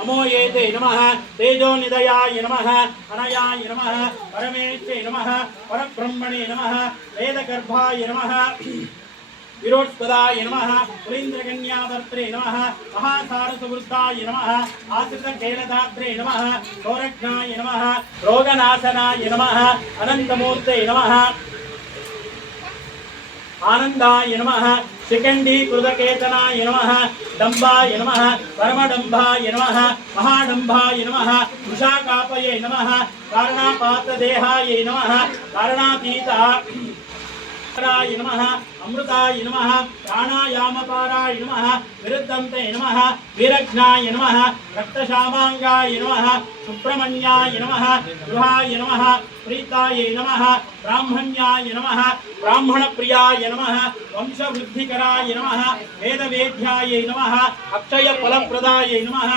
अमोयेते नमः तेजोनिधयाय नमः अनयाय नमः परमेश्वरे नमः परब्रह्मणे नमः वेदगर्भाय नमः विरोत्पदाय नमः पुरीन्द्रकन्यावर्त्रे नमः महासारसवृद्धाय नमः आश्रितकेलदात्रे नमः सौरज्ञाय नमः रोगनाशनाय नमः अनन्तमूर्ते नमः आनंदाय नमः शिखंडी कृतकेतनाय नमः डंबाय नमः परमडंबाय नमः महाडंबाय नमः उषाकापये नमः कारणापातदेहाय नमः कारणातीताय नमः अमृताय नमः प्राणायामपाराय नमः विरुद्धन्ते नमः वीरज्ञाय नमः रक्तशामांगाय नमः सुब्रह्मण्याय नमः गृहाय नमः प्रीताय नमः ब्राह्मण्याय नमः ब्राह्मणप्रियाय नमः वंशवृद्धिकराय नमः वेदवेद्याय नमः अक्षयफलप्रदाय नमः